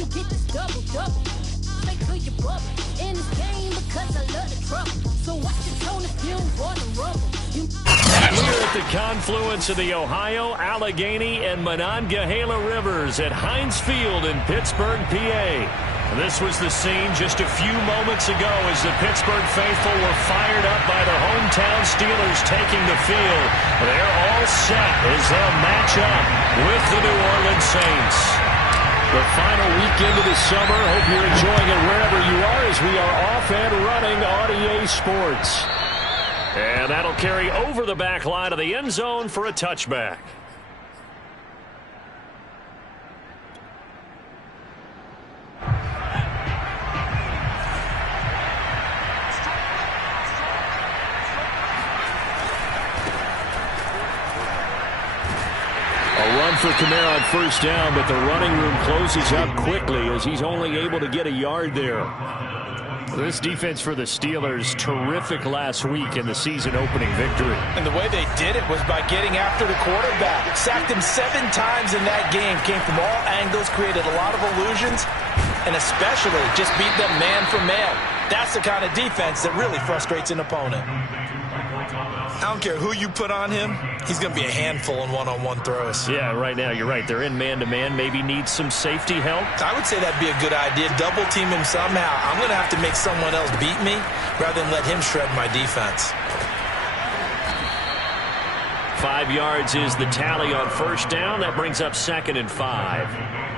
you get this double-double. Straight to your bubble. In this game because I love the trouble. So watch the tone if you want to rumble. We're at the confluence of the Ohio, Allegheny, and Monongahela Rivers at Heinz Field in Pittsburgh, PA. This was the scene just a few moments ago as the Pittsburgh faithful were fired up by their hometown Steelers taking the field. They're all set as they'll match up with the New Orleans Saints. The final weekend of the summer. Hope you're enjoying it wherever you are as we are off and running on EA Sports. And that'll carry over the back line of the end zone for a touchback. For Kamara on first down, but the running room closes up quickly as he's only able to get a yard there. This defense for the Steelers, terrific last week in the season-opening victory. And the way they did it was by getting after the quarterback. Sacked him 7 times in that game. Came from all angles, created a lot of illusions, and especially just beat them man for man. That's the kind of defense that really frustrates an opponent. I don't care who you put on him, he's going to be a handful in one-on-one throws. Yeah, right now, you're right. They're in man-to-man. Maybe need some safety help. I would say that'd be a good idea. Double team him somehow. I'm going to have to make someone else beat me rather than let him shred my defense. 5 yards is the tally on first down. That brings up 2nd and 5.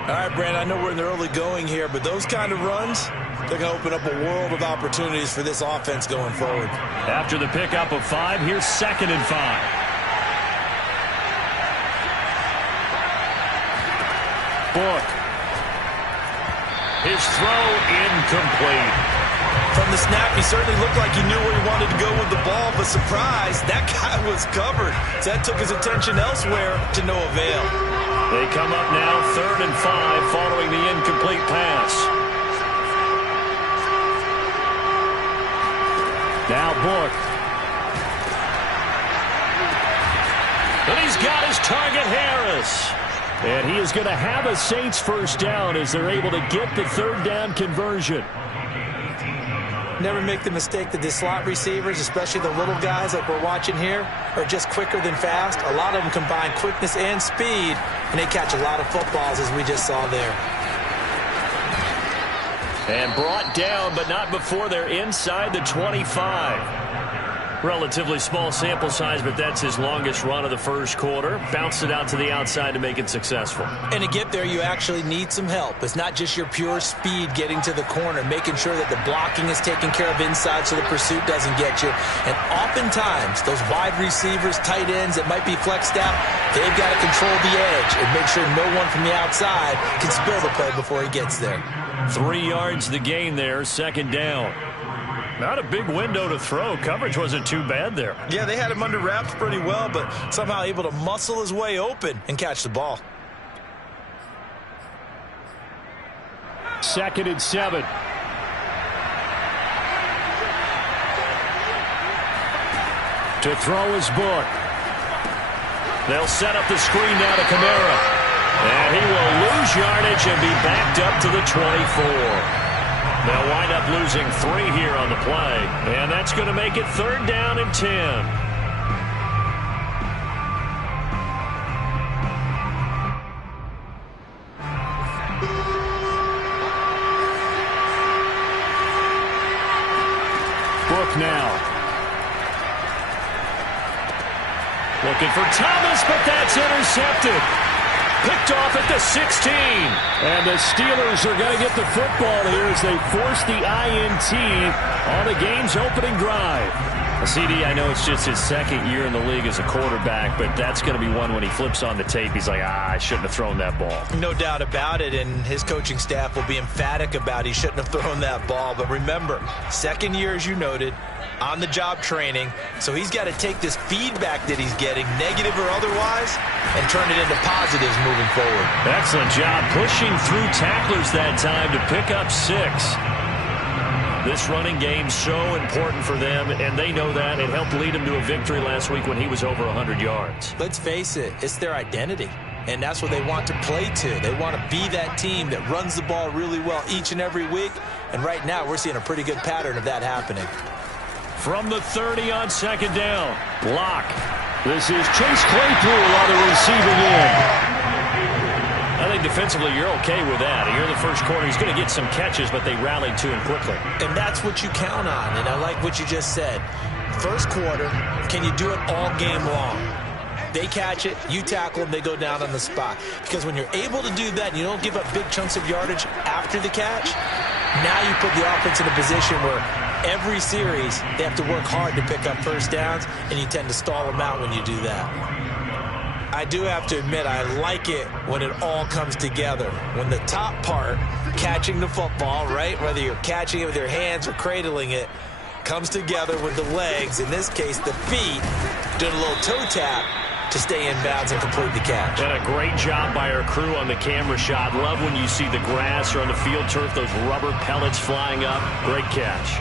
All right, Brand, I know we're in the early going here, but those kind of runs, they're going to open up a world of opportunities for this offense going forward. After the pickup of 5, here's 2nd and 5. Book. His throw incomplete. From the snap, he certainly looked like he knew where he wanted to go with the ball, but surprise, that guy was covered. So that took his attention elsewhere to no avail. They come up now 3rd and 5 following the incomplete pass. Now Book. And he's got his target, Harris. And he is going to have a Saints first down as they're able to get the 3rd down conversion. Never make the mistake that the slot receivers, especially the little guys like we're watching here, are just quicker than fast. A lot of them combine quickness and speed, and they catch a lot of footballs, as we just saw there. And brought down, but not before they're inside the 25. Relatively small sample size, but that's his longest run of the first quarter. Bounced it out to the outside to make it successful. And to get there, you actually need some help. It's not just your pure speed getting to the corner, making sure that the blocking is taken care of inside so the pursuit doesn't get you. And oftentimes, those wide receivers, tight ends that might be flexed out, they've got to control the edge and make sure no one from the outside can spill the play before he gets there. 3 yards the gain there, 2nd down. Not a big window to throw. Coverage wasn't too bad there. Yeah, they had him under wraps pretty well, but somehow able to muscle his way open and catch the ball. 2nd and 7. To throw his Book. They'll set up the screen now to Kamara. And he will lose yardage and be backed up to the 24. They'll wind up losing 3 here on the play. And that's going to make it 3rd down and 10. Book now. Looking for Thomas, but that's intercepted. Picked off at the 16. And the Steelers are going to get the football here as they force the INT on the game's opening drive. CD, I know it's just his 2nd year in the league as a quarterback, but that's going to be one when he flips on the tape. He's like, I shouldn't have thrown that ball. No doubt about it, and his coaching staff will be emphatic about he shouldn't have thrown that ball. But remember, 2nd year, as you noted, on-the-job training, so he's got to take this feedback that he's getting, negative or otherwise, and turn it into positives moving forward. Excellent job pushing through tacklers that time to pick up 6. This running game so important for them, and they know that. It helped lead them to a victory last week when he was over 100 yards. Let's face it, it's their identity. And that's what they want to play to. They want to be that team that runs the ball really well each and every week. And right now, we're seeing a pretty good pattern of that happening. From the 30 on second down. Block. This is Chase Claypool on the receiving end. I think defensively you're okay with that. You're the first quarter. He's going to get some catches, but they rallied to him quickly. And that's what you count on. And I like what you just said. First quarter, can you do it all game long? They catch it, you tackle them, they go down on the spot. Because when you're able to do that and you don't give up big chunks of yardage after the catch, now you put the offense in a position where every series they have to work hard to pick up first downs, and you tend to stall them out when you do that. I do have to admit, I like it when it all comes together. When the top part, catching the football, right, whether you're catching it with your hands or cradling it, comes together with the legs, in this case the feet, doing a little toe tap to stay in bounds and complete the catch. And a great job by our crew on the camera shot. Love when you see the grass or on the field turf, those rubber pellets flying up. Great catch.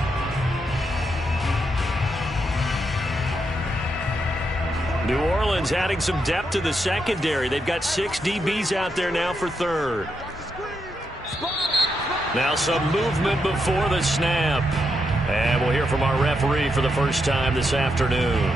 New Orleans adding some depth to the secondary. They've got 6 DBs out there now for third. Now some movement before the snap. And we'll hear from our referee for the first time this afternoon.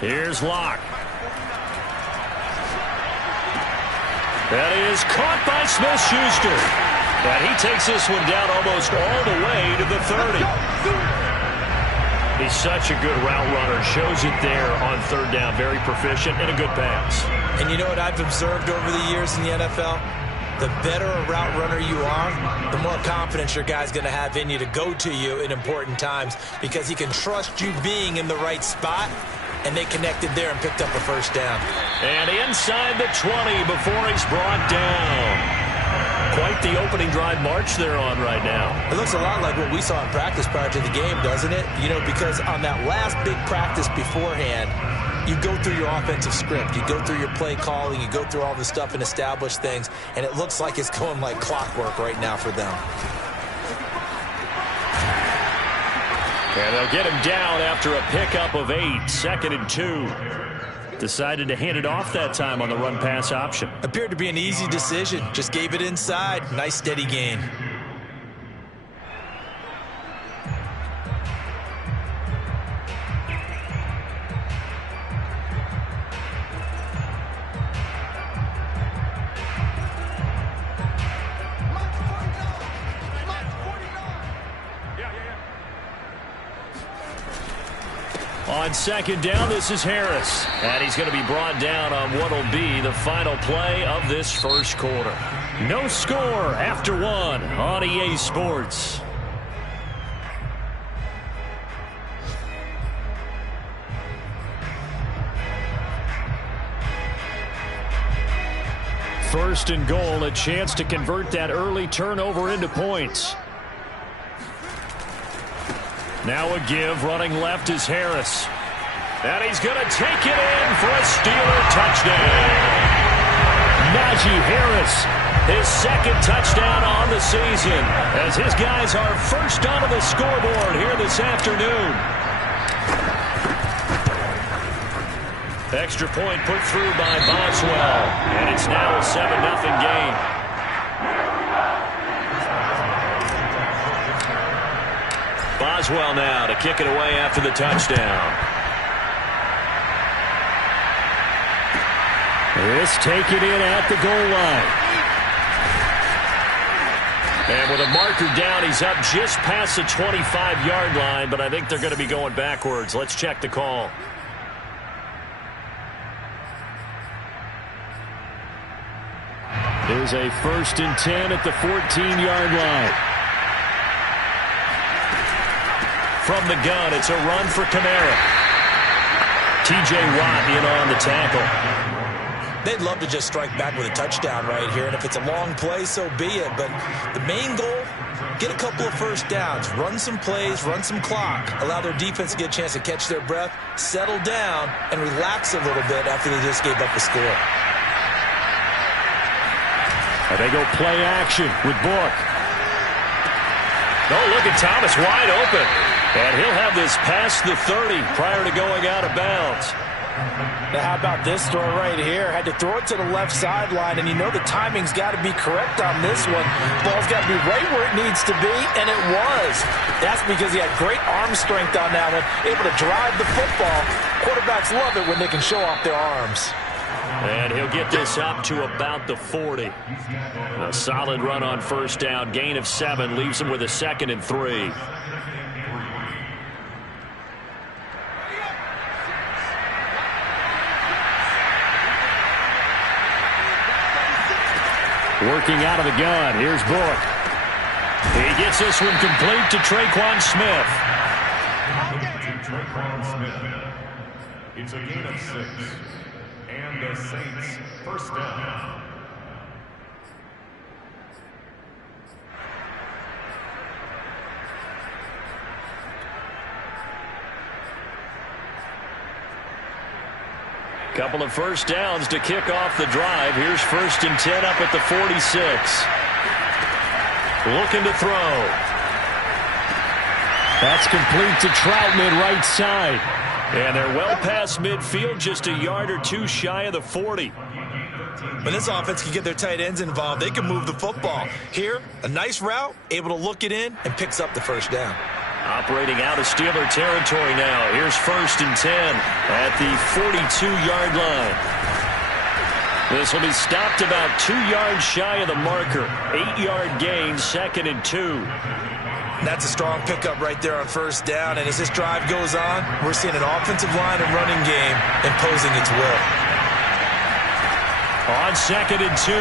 Here's Locke. That is caught by Smith-Schuster. And he takes this one down almost all the way to the 30. He's such a good route runner. Shows it there on third down. Very proficient and a good pass. And you know what I've observed over the years in the NFL? The better a route runner you are, the more confidence your guy's going to have in you to go to you in important times, because he can trust you being in the right spot. And they connected there and picked up a first down. And inside the 20 before he's brought down. Quite the opening drive march they're on right now. It looks a lot like what we saw in practice prior to the game, doesn't it? You know, because on that last big practice beforehand, you go through your offensive script. You go through your play calling. You go through all the stuff and establish things. And it looks like it's going like clockwork right now for them. And they'll get him down after a pickup of 8, 2nd and 2. Decided to hand it off that time on the run-pass option. Appeared to be an easy decision. Just gave it inside. Nice steady gain. On second down, this is Harris. And he's going to be brought down on what will be the final play of this first quarter. No score after 1 on EA Sports. First and goal, a chance to convert that early turnover into points. Now a give, running left is Harris. And he's going to take it in for a Steeler touchdown. Najee Harris, his 2nd touchdown on the season, as his guys are first onto the scoreboard here this afternoon. Extra point put through by Boswell, and it's now a 7-0 game. Boswell now to kick it away after the touchdown. This taken in at the goal line. And with a marker down, he's up just past the 25-yard line, but I think they're going to be going backwards. Let's check the call. There's a 1st and 10 at the 14-yard line. From the gun, it's a run for Kamara. T.J. Watt in on the tackle. They'd love to just strike back with a touchdown right here, and if it's a long play, so be it. But the main goal, get a couple of first downs, run some plays, run some clock, allow their defense to get a chance to catch their breath, settle down, and relax a little bit after they just gave up the score. And they go play action with Book. Oh, look at Thomas wide open. And he'll have this past the 30 prior to going out of bounds. Now, how about this throw right here? Had to throw it to the left sideline, and you know the timing's got to be correct on this one. Ball's got to be right where it needs to be, and it was. That's because he had great arm strength on that one, able to drive the football. Quarterbacks love it when they can show off their arms. And he'll get this up to about the 40. A solid run on first down. Gain of 7 leaves him with a 2nd and 3. Working out of the gun. Here's Book. He gets this one complete to Traquan Smith. It's a gain of 6. And the Saints first down. Couple of first downs to kick off the drive. Here's 1st and 10 up at the 46. Looking to throw. That's complete to Troutman right side. And they're well past midfield, just a yard or 2 shy of the 40. When this offense can get their tight ends involved, they can move the football. Here, a nice route, able to look it in, and picks up the first down. Operating out of Steeler territory now. Here's 1st and 10 at the 42-yard line. This will be stopped about 2 yards shy of the marker. 8-yard gain, 2nd and 2. That's a strong pickup right there on first down. And as this drive goes on, we're seeing an offensive line and running game imposing its will. On 2nd and 2.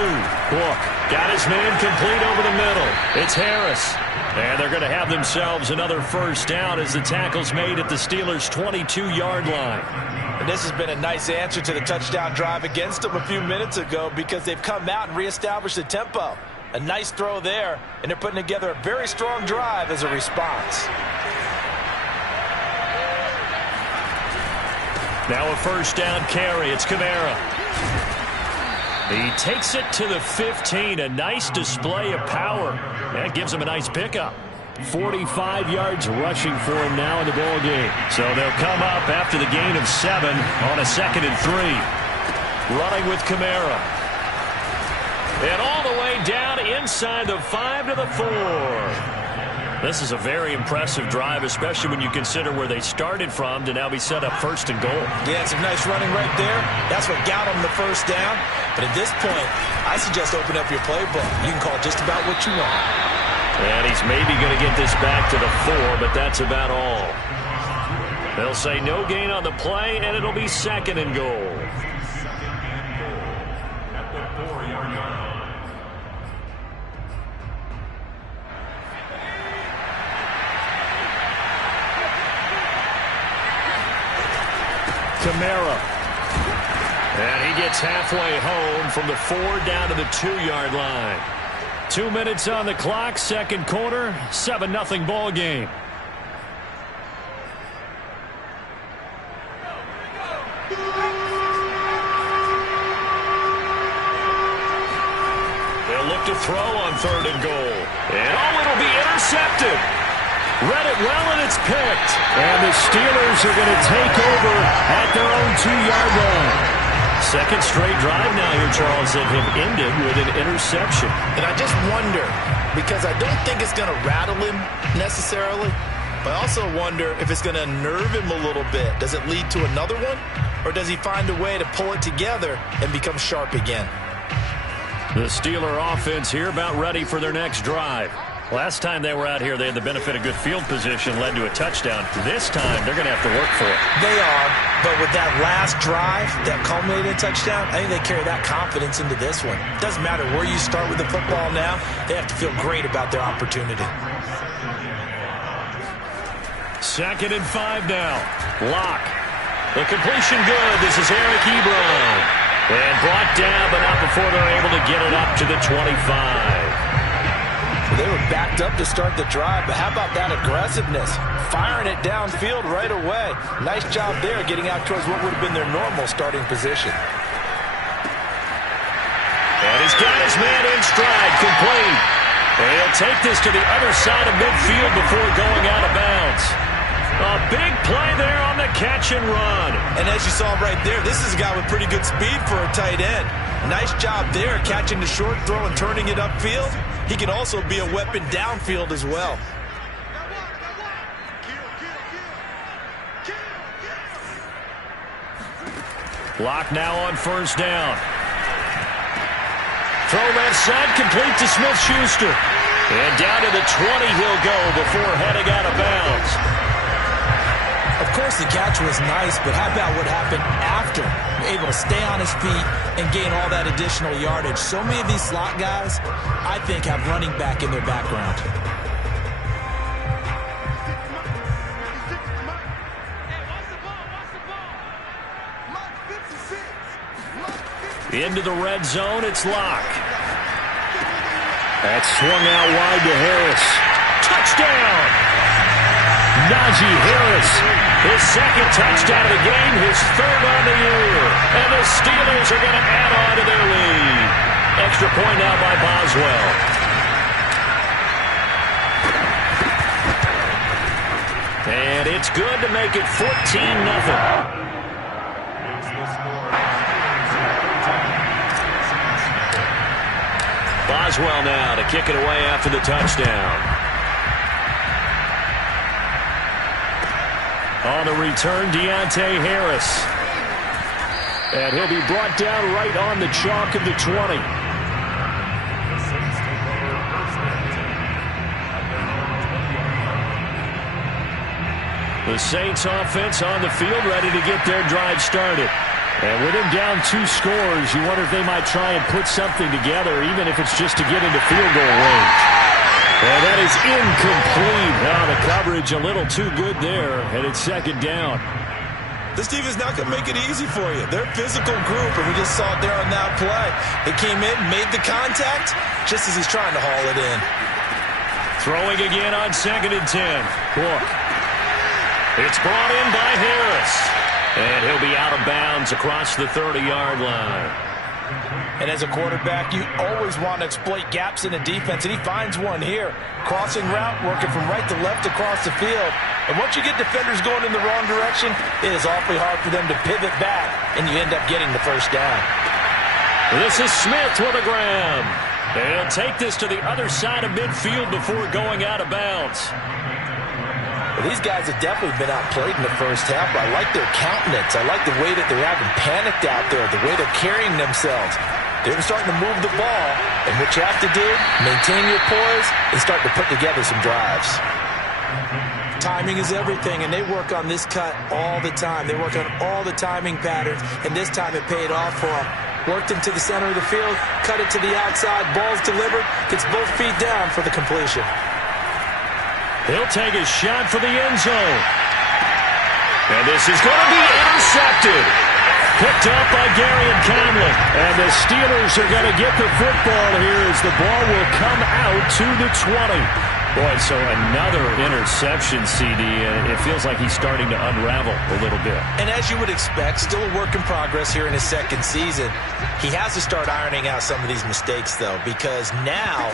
Book got his man complete over the middle. It's Harris. And they're going to have themselves another first down as the tackle's made at the Steelers' 22-yard line. And this has been a nice answer to the touchdown drive against them a few minutes ago because they've come out and reestablished the tempo. A nice throw there, and they're putting together a very strong drive as a response. Now a first down carry. It's Kamara. He takes it to the 15. A nice display of power. That gives him a nice pickup. 45 yards rushing for him now in the ball game. So they'll come up after the gain of 7 on a 2nd and 3. Running with Kamara. And all the way down inside the 5 to the 4. This is a very impressive drive, especially when you consider where they started from to now be set up 1st and goal. Yeah, some nice running right there. That's what got them the first down. But at this point, I suggest open up your playbook. You can call just about what you want. And he's maybe going to get this back to the 4, but that's about all. They'll say no gain on the play, and it'll be 2nd and goal. At the 4-yard line. Kamara. And he gets halfway home from the 4 down to the 2-yard line. 2 minutes on the clock, 2nd quarter, 7-0 ball game. They'll look to throw on 3rd and goal. And it'll be intercepted. Read it well, and it's picked. And the Steelers are going to take over at their own 2-yard line. 2nd straight drive now here, Charles, that have ended with an interception. And I just wonder, because I don't think it's going to rattle him necessarily, but I also wonder if it's going to nerve him a little bit. Does it lead to another one? Or does he find a way to pull it together and become sharp again? The Steeler offense here about ready for their next drive. Last time they were out here, they had the benefit of good field position, led to a touchdown. This time, they're going to have to work for it. They are, but with that last drive, that culminated in touchdown, I think they carry that confidence into this one. It doesn't matter where you start with the football now. They have to feel great about their opportunity. 2nd and 5 now. Lock. The completion good. This is Eric Ebron. And brought down, but not before they're able to get it up to the 25. They were backed up to start the drive, but how about that aggressiveness? Firing it downfield right away. Nice job there getting out towards what would have been their normal starting position. And he's got his man in straight take this to the other side of midfield before going out of bounds. A big play there on the catch and run. And as you saw right there, this is a guy with pretty good speed for a tight end. Nice job there catching the short throw and turning it upfield. He can also be a weapon downfield as well. Block now on first down. Throw left side, complete to Smith-Schuster. And down to the 20 he'll go before heading out of bounds. Of course, the catch was nice, but how about what happened after? Able to stay on his feet and gain all that additional yardage. So many of these slot guys, I think, have running back in their background. Into the red zone, it's Locke. That's swung out wide to Harris. Touchdown! Najee Harris, his second touchdown of the game, his third on the year. And the Steelers are going to add on to their lead. Extra point now by Boswell. And it's good to make it 14-0. Boswell now to kick it away after the touchdown. On the return, Deontay Harris. And he'll be brought down right on the chalk of the 20. The Saints offense on the field ready to get their drive started. And with him down 2 scores, you wonder if they might try and put something together, even if it's just to get into field goal range. And that is incomplete. Now the coverage a little too good there, and it's second down. This team is not going to make it easy for you. They're a physical group, and we just saw it there on that play. They came in, made the contact, just as he's trying to haul it in. Throwing again on 2nd and 10. Book. It's brought in by Harris. And he'll be out of bounds across the 30-yard line. And as a quarterback, you always want to exploit gaps in the defense, and he finds one here. Crossing route, working from right to left across the field. And once you get defenders going in the wrong direction, it is awfully hard for them to pivot back, and you end up getting the first down. This is Smith with a grab. And he'll take this to the other side of midfield before going out of bounds. Well, these guys have definitely been outplayed in the first half, but I like their countenance. I like the way that they're having panicked out there, the way they're carrying themselves. They're starting to move the ball, and what you have to do, maintain your poise and start to put together some drives. Timing is everything, and they work on this cut all the time. They work on all the timing patterns, and this time it paid off for them. Worked him to the center of the field, cut it to the outside, ball's delivered, gets both feet down for the completion. He'll take a shot for the end zone. And this is going to be intercepted. Picked up by Garyon Conley. And the Steelers are going to get the football here as the ball will come out to the 20. Boy, so another interception, CD, and it feels like he's starting to unravel a little bit. And as you would expect, still a work in progress here in his second season. He has to start ironing out some of these mistakes, though, because now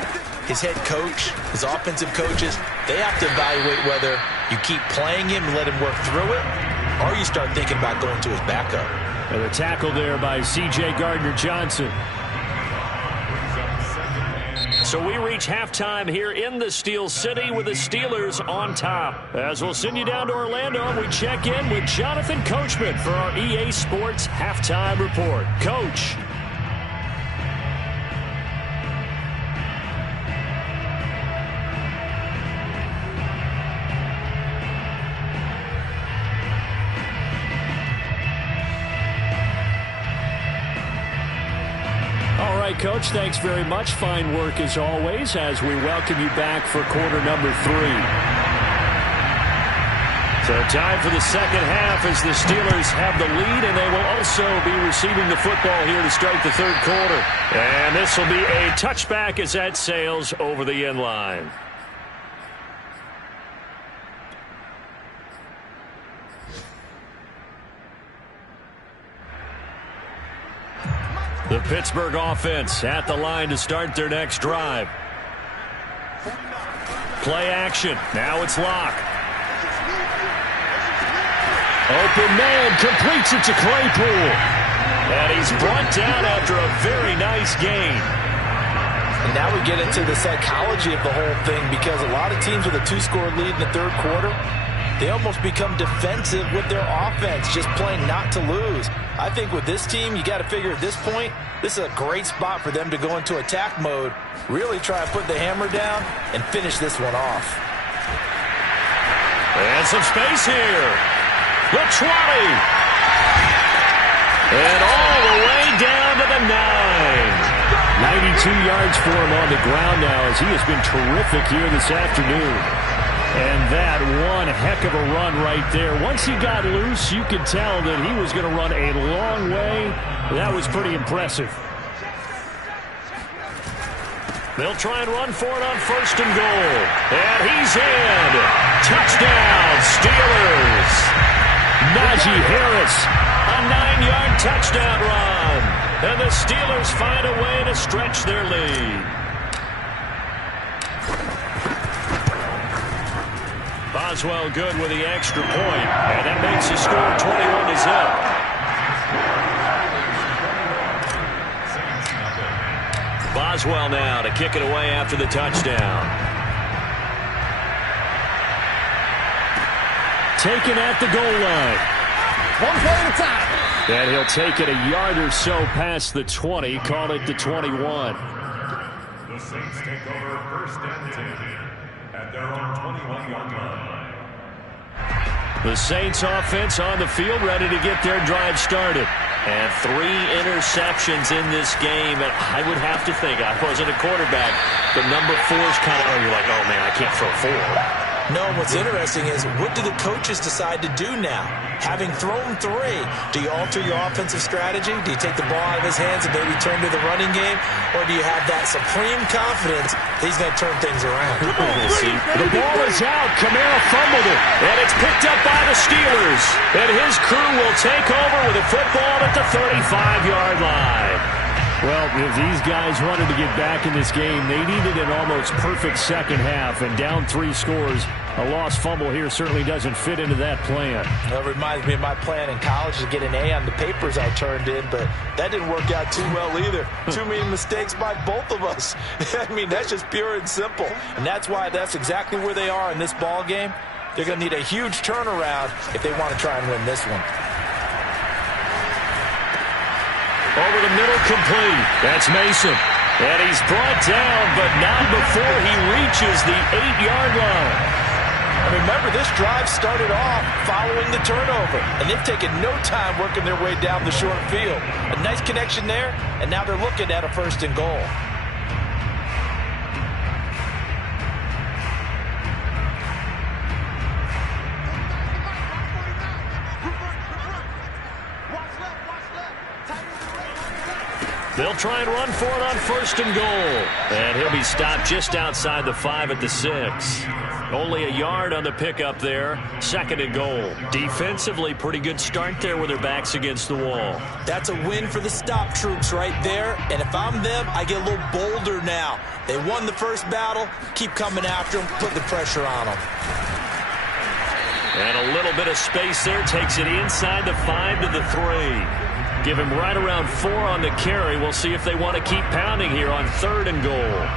his head coach, his offensive coaches, they have to evaluate whether you keep playing him and let him work through it, or you start thinking about going to his backup. And the tackle there by C.J. Gardner-Johnson. So we reach halftime here in the Steel City with the Steelers on top. As we'll send you down to Orlando, we check in with Jonathan Coachman for our EA Sports Halftime Report. Coach. Coach, thanks very much. Fine work as always as we welcome you back for quarter number 3. So time for the second half as the Steelers have the lead, and they will also be receiving the football here to start the third quarter. And this will be a touchback as that sails over the end line. The Pittsburgh offense at the line to start their next drive. Play action. Now it's Locke. Open man completes it to Claypool. And he's brought down after a very nice gain. And now we get into the psychology of the whole thing, because a lot of teams with a two-score lead in the third quarter, they almost become defensive with their offense, just playing not to lose. I think with this team, you got to figure at this point, this is a great spot for them to go into attack mode, really try and put the hammer down and finish this one off. And some space here. The 20. And all the way down to the 9. 92 yards for him on the ground now, as he has been terrific here this afternoon. And that one heck of a run right there. Once he got loose, you could tell that he was going to run a long way. That was pretty impressive. They'll try and run for it on 1st and goal. And he's in. Touchdown, Steelers. Najee Harris, a 9-yard touchdown run. And the Steelers find a way to stretch their lead. Boswell good with the extra point, and that makes the score 21-0. Boswell now to kick it away after the touchdown. Taken at the goal line. One play at a time. And he'll take it a yard or so past the 20, call it the 21. The Saints take over 1st and 10 at their own 21-yard line. The Saints offense on the field, ready to get their drive started. And 3 interceptions in this game. And I would have to think, I wasn't a quarterback, but number 4 is kind of, you're like, oh man, I can't throw 4. No, what's interesting is, what do the coaches decide to do now? Having thrown 3, do you alter your offensive strategy? Do you take the ball out of his hands and maybe turn to the running game? Or do you have that supreme confidence that he's going to turn things around? We'll see. The ball is out. Kamara fumbled it. And it's picked up by the Steelers. And his crew will take over with a football at the 35-yard line. Well, if these guys wanted to get back in this game, they needed an almost perfect second half, and down 3 scores. A lost fumble here certainly doesn't fit into that plan. That reminds me of my plan in college to get an A on the papers I turned in, but that didn't work out too well either. Too many mistakes by both of us. I mean, that's just pure and simple. And that's why that's exactly where they are in this ball game. They're going to need a huge turnaround if they want to try and win this one. Over the middle, complete. That's Mason. And he's brought down, but not before he reaches the 8-yard line. And remember, this drive started off following the turnover. And they've taken no time working their way down the short field. A nice connection there, and now they're looking at a 1st and goal. They'll try and run for it on 1st and goal. And he'll be stopped just outside the 5 at the 6. Only a yard on the pickup there. 2nd and goal. Defensively, pretty good start there with their backs against the wall. That's a win for the stop troops right there. And if I'm them, I get a little bolder now. They won the first battle. Keep coming after them. Put the pressure on them. And a little bit of space there. Takes it inside the 5 to the 3. Give him right around 4 on the carry. We'll see if they want to keep pounding here on 3rd and goal.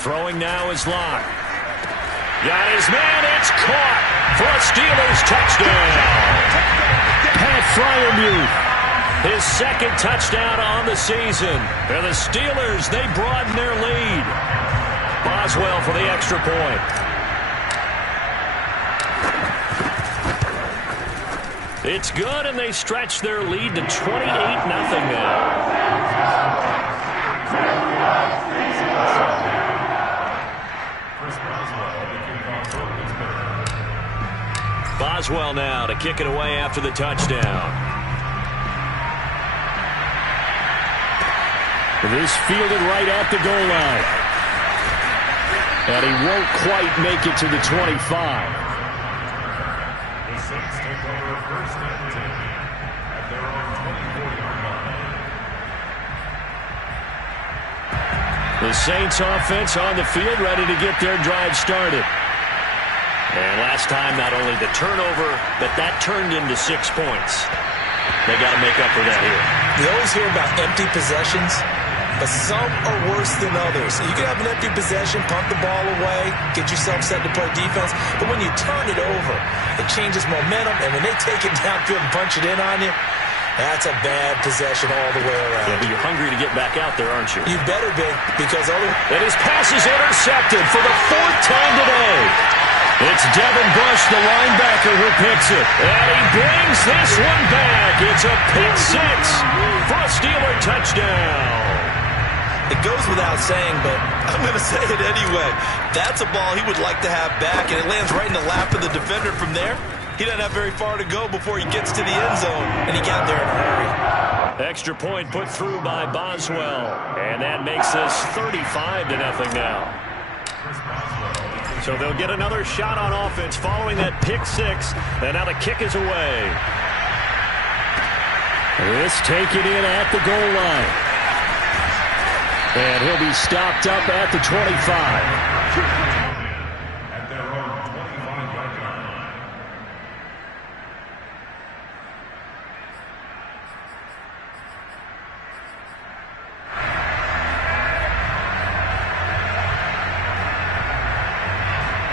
Throwing now is Locke. Got his man. It's caught for a Steelers touchdown. Pat Freiermuth. His 2nd touchdown on the season. And the Steelers, they broaden their lead. Boswell for the extra point. It's good, and they stretch their lead to 28-0 now. Boswell now to kick it away after the touchdown. This fielded right at the goal line. And he won't quite make it to the 25. The Saints take over first and 10 at their own 24-yard line. The Saints offense on the field, ready to get their drive started. And last time, not only the turnover, but that turned into 6 points. They got to make up for that here. You always hear about empty possessions, but some are worse than others. You can have an empty possession, punt the ball away, get yourself set to play defense, but when you turn it over, it changes momentum, and when they take it downfield and punch it in on you, that's a bad possession all the way around. Yeah, but you're hungry to get back out there, aren't you? You better be, because And his pass is intercepted for the 4th time today. It's Devin Bush, the linebacker, who picks it. And he brings this one back. It's a pick 6 for a Steeler touchdown. It goes without saying, but I'm going to say it anyway. That's a ball he would like to have back, and it lands right in the lap of the defender from there. He doesn't have very far to go before he gets to the end zone, and he got there in a hurry. Extra point put through by Boswell, and that makes this 35-0 now. So they'll get another shot on offense following that pick 6, and now the kick is away. This taken in at the goal line. And he'll be stopped up at the 25. At their own 25-yard line.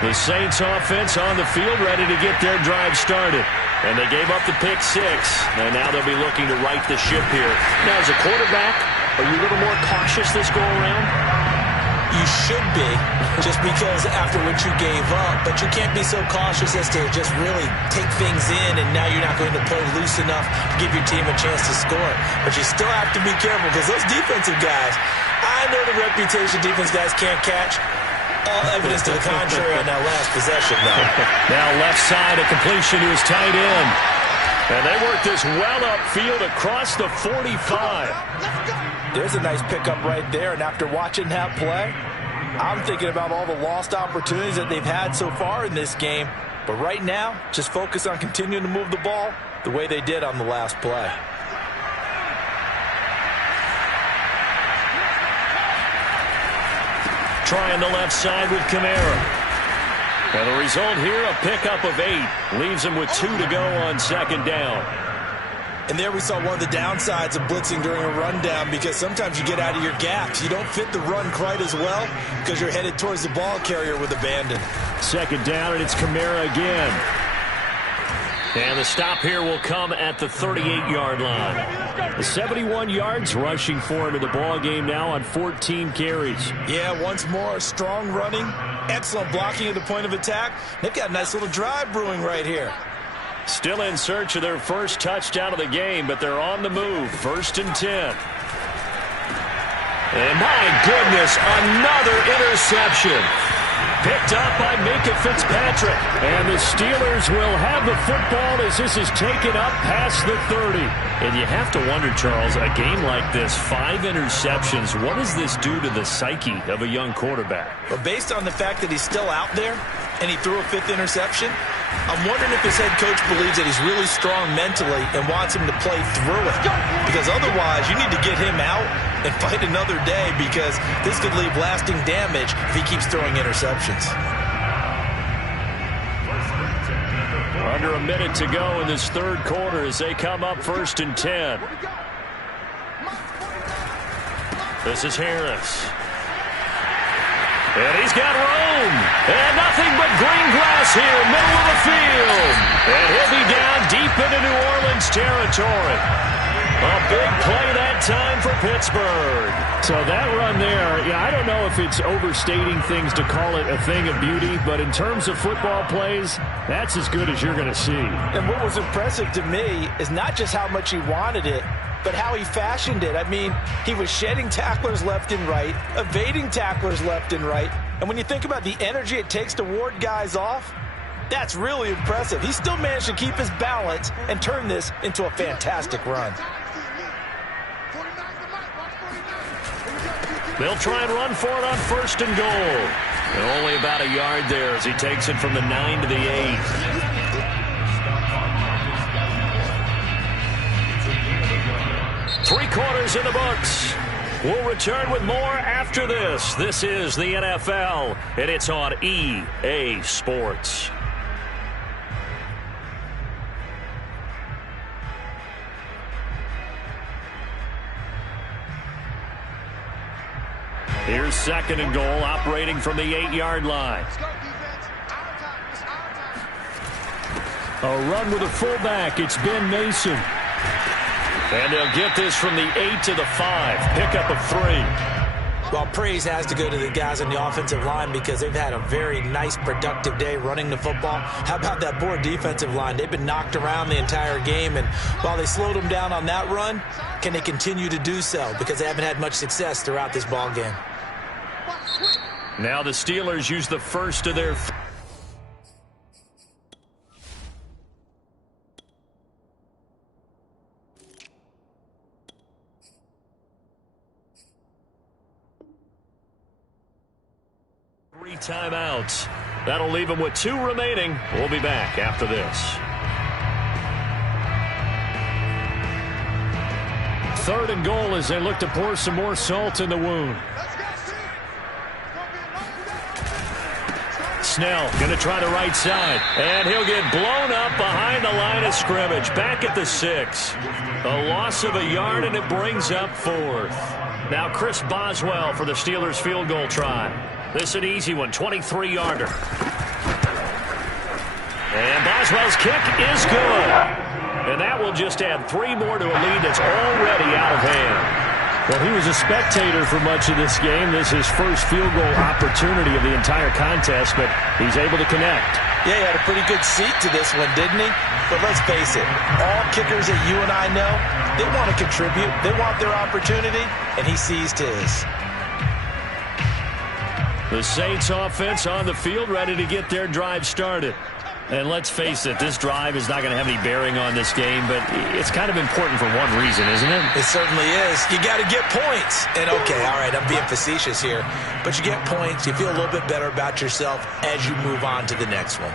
The Saints offense on the field ready to get their drive started. And they gave up the pick 6. And now they'll be looking to right the ship here. Now, as a quarterback, are you a little more cautious this go-around? You should be, just because after what you gave up. But you can't be so cautious as to just really take things in, and now you're not going to play loose enough to give your team a chance to score. But you still have to be careful, because those defensive guys, I know the reputation defense guys can't catch. All evidence to the contrary on that last possession, though. Now left side, a completion to his tight end. And they work this well upfield across the 45. There's a nice pickup right there, and after watching that play, I'm thinking about all the lost opportunities that they've had so far in this game. But right now, just focus on continuing to move the ball the way they did on the last play. Trying the left side with Kamara. And the result here, a pickup of 8. Leaves him with 2 to go on 2nd down. And there we saw one of the downsides of blitzing during a rundown, because sometimes you get out of your gaps. You don't fit the run quite as well because you're headed towards the ball carrier with abandon. 2nd down, and it's Kamara again. And the stop here will come at the 38-yard line. The 71 yards rushing for him in the ball game now on 14 carries. Yeah, once more, strong running, excellent blocking at the point of attack. They've got a nice little drive brewing right here. Still in search of their first touchdown of the game, but they're on the move. 1st and 10. And my goodness, another interception. Picked up by Minkah Fitzpatrick. And the Steelers will have the football as this is taken up past the 30. And you have to wonder, Charles, a game like this, 5 interceptions, what does this do to the psyche of a young quarterback? But based on the fact that he's still out there and he threw a 5th interception, I'm wondering if his head coach believes that he's really strong mentally and wants him to play through it. Because otherwise, you need to get him out and fight another day, because this could leave lasting damage if he keeps throwing interceptions. Under a minute to go in this 3rd quarter as they come up 1st and 10. This is Harris. And he's got room. And nothing but green grass here, middle of the field. And he'll be down deep into New Orleans territory. A big play that time for Pittsburgh. So that run there, yeah, I don't know if it's overstating things to call it a thing of beauty, but in terms of football plays, that's as good as you're going to see. And what was impressive to me is not just how much he wanted it, but how he fashioned it. I mean, he was shedding tacklers left and right, evading tacklers left and right. And when you think about the energy it takes to ward guys off, that's really impressive. He still managed to keep his balance and turn this into a fantastic run. They'll try and run for it on 1st and goal. And only about a yard there as he takes it from the 9 to the 8. Three quarters in the books. We'll return with more after this. This is the NFL, and it's on EA Sports. Here's second and goal, operating from the 8-yard line. A run with a fullback. It's Ben Mason. And they'll get this from the 8 to the 5. Pickup of 3. Well, praise has to go to the guys on the offensive line because they've had a very nice, productive day running the football. How about that poor defensive line? They've been knocked around the entire game, and while they slowed them down on that run, can they continue to do so? Because they haven't had much success throughout this ball game. Now the Steelers use the first of their... three timeouts. That'll leave them with 2 remaining. We'll be back after this. Third and goal as they look to pour some more salt in the wound. Snell going to try the right side, and he'll get blown up behind the line of scrimmage. Back at the 6. A loss of a yard, and it brings up 4th. Now Chris Boswell for the Steelers field goal try. This an easy one, 23-yarder. And Boswell's kick is good. And that will just add 3 more to a lead that's already out of hand. Well, he was a spectator for much of this game. This is his first field goal opportunity of the entire contest, but he's able to connect. Yeah, he had a pretty good seat to this one, didn't he? But let's face it, all kickers that you and I know, they want to contribute. They want their opportunity, and he seized his. The Saints offense on the field, ready to get their drive started. And let's face it, this drive is not going to have any bearing on this game, but it's kind of important for one reason, isn't it? It certainly is. You got to get points. And okay, all right, I'm being facetious here, but you get points, you feel a little bit better about yourself as you move on to the next one.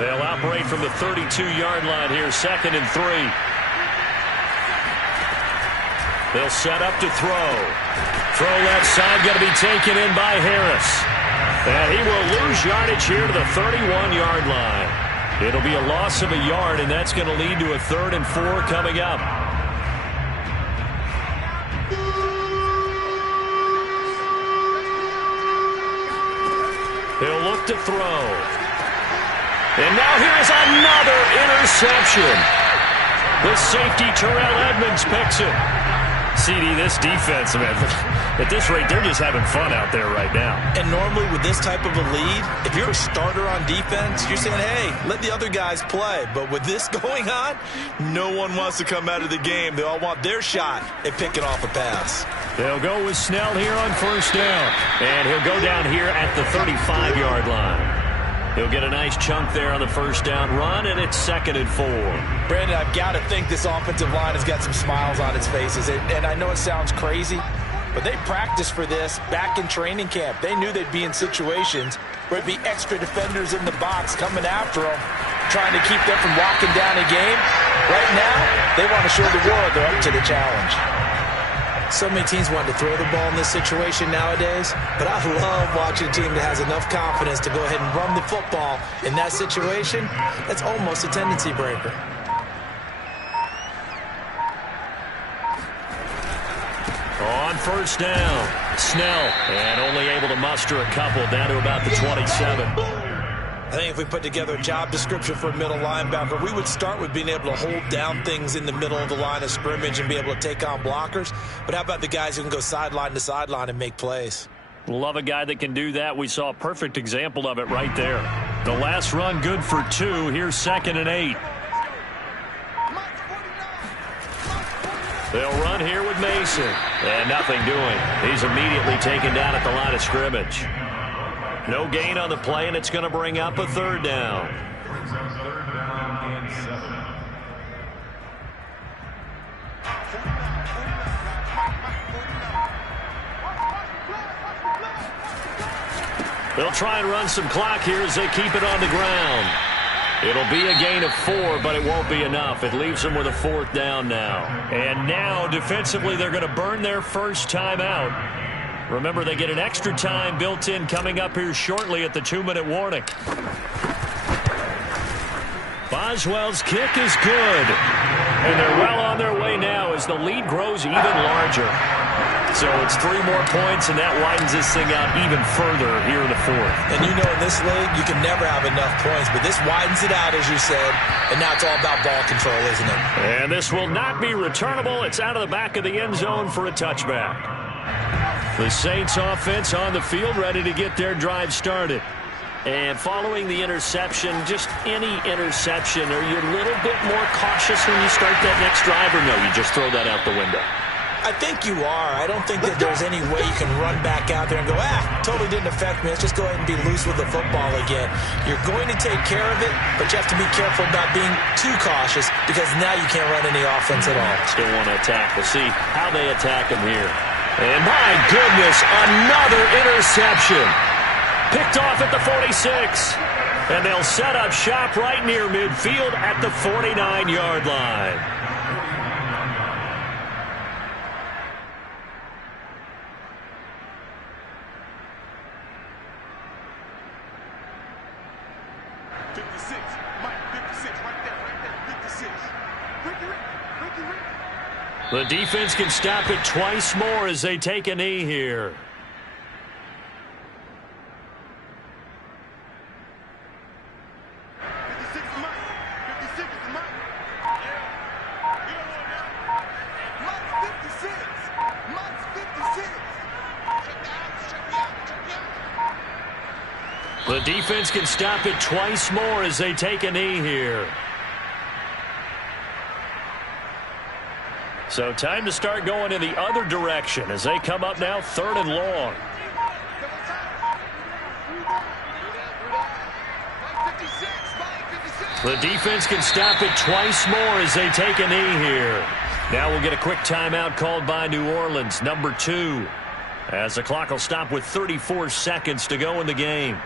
They'll operate from the 32-yard line here, 2nd and 3. They'll set up to throw. Throw left side, going to be taken in by Harris. And he will lose yardage here to the 31-yard line. It'll be a loss of a yard, and that's going to lead to a 3rd and 4 coming up. He'll look to throw. And now here's another interception. The safety, Terrell Edmonds, picks it. CD, this defense, man, at this rate, they're just having fun out there right now. And normally with this type of a lead, if you're a starter on defense, you're saying, hey, let the other guys play. But with this going on, no one wants to come out of the game. They all want their shot at picking off a pass. They'll go with Snell here on 1st down. And he'll go down here at the 35-yard line. He'll get a nice chunk there on the 1st down run, and it's 2nd and 4. Brandon, I've got to think this offensive line has got some smiles on its faces. And I know it sounds crazy, but they practiced for this back in training camp. They knew they'd be in situations where it'd be extra defenders in the box coming after them, trying to keep them from locking down a game. Right now, they want to show the world they're up to the challenge. So many teams want to throw the ball in this situation nowadays, but I love watching a team that has enough confidence to go ahead and run the football in that situation. That's almost a tendency breaker. On 1st down, Snell, and only able to muster a couple down to about the 27. I think if we put together a job description for a middle linebacker, we would start with being able to hold down things in the middle of the line of scrimmage and be able to take on blockers. But how about the guys who can go sideline to sideline and make plays? Love a guy that can do that. We saw a perfect example of it right there. The last run good for 2. Here's 2nd and 8. They'll run here with Mason. And nothing doing. He's immediately taken down at the line of scrimmage. No gain on the play, and it's going to bring up a 3rd down. Brings up 3rd down and 7. They'll try and run some clock here as they keep it on the ground. It'll be a gain of 4, but it won't be enough. It leaves them with a 4th down now. And now, defensively, they're going to burn their first timeout. Remember, they get an extra time built in coming up here shortly at the 2-minute warning. Boswell's kick is good. And they're well on their way now as the lead grows even larger. So it's 3 more points, and that widens this thing out even further here in the 4th. And you know in this league, you can never have enough points, but this widens it out, as you said, and now it's all about ball control, isn't it? And this will not be returnable. It's out of the back of the end zone for a touchback. The Saints offense on the field ready to get their drive started. And following the interception, just any interception, are you a little bit more cautious when you start that next drive, or no, you just throw that out the window? I think you are. I don't think that there's any way you can run back out there and go, totally didn't affect me. Let's just go ahead and be loose with the football again. You're going to take care of it, but you have to be careful about being too cautious because now you can't run any offense at all. Still want to attack. We'll see how they attack him here. And my goodness, another interception. Picked off at the 46. And they'll set up shop right near midfield at the 49-yard line. The defense can stop it twice more as they take a knee here. The defense can stop it twice more as they take a knee here. So time to start going in the other direction as they come up now 3rd and long. The defense can stop it twice more as they take a knee here. Now we'll get a quick timeout called by New Orleans, number 2, as the clock will stop with 34 seconds to go in the game.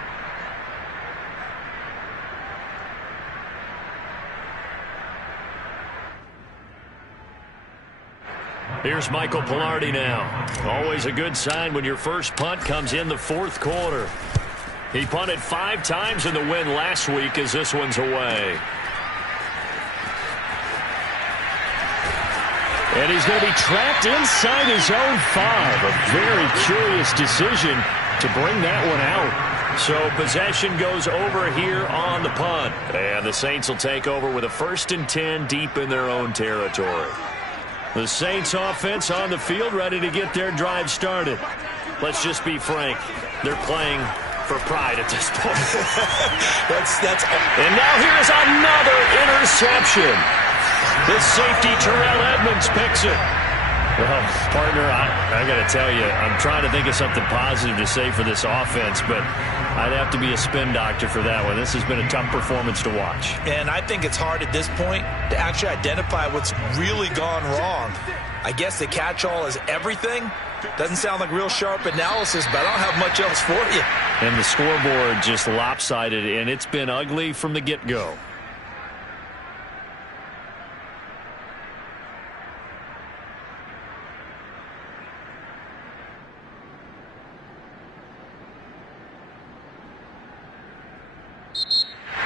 Here's Michael Palardy now. Always a good sign when your first punt comes in the 4th quarter. He punted 5 times in the win last week as this one's away. And he's going to be trapped inside his own 5. A very curious decision to bring that one out. So possession goes over here on the punt. And the Saints will take over with a 1st and 10 deep in their own territory. The Saints offense on the field ready to get their drive started. Let's just be frank. They're playing for pride at this point. And now here's another interception. The safety, Terrell Edmonds, picks it. Well, partner, I got to tell you, I'm trying to think of something positive to say for this offense, but I'd have to be a spin doctor for that one. This has been a tough performance to watch. And I think it's hard at this point to actually identify what's really gone wrong. I guess the catch-all is everything. Doesn't sound like real sharp analysis, but I don't have much else for you. And the scoreboard just lopsided, and it's been ugly from the get-go.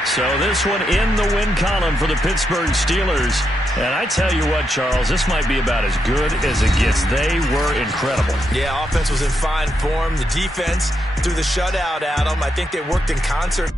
So this one in the win column for the Pittsburgh Steelers. And I tell you what, Charles, this might be about as good as it gets. They were incredible. Yeah, offense was in fine form. The defense threw the shutout at them. I think they worked in concert.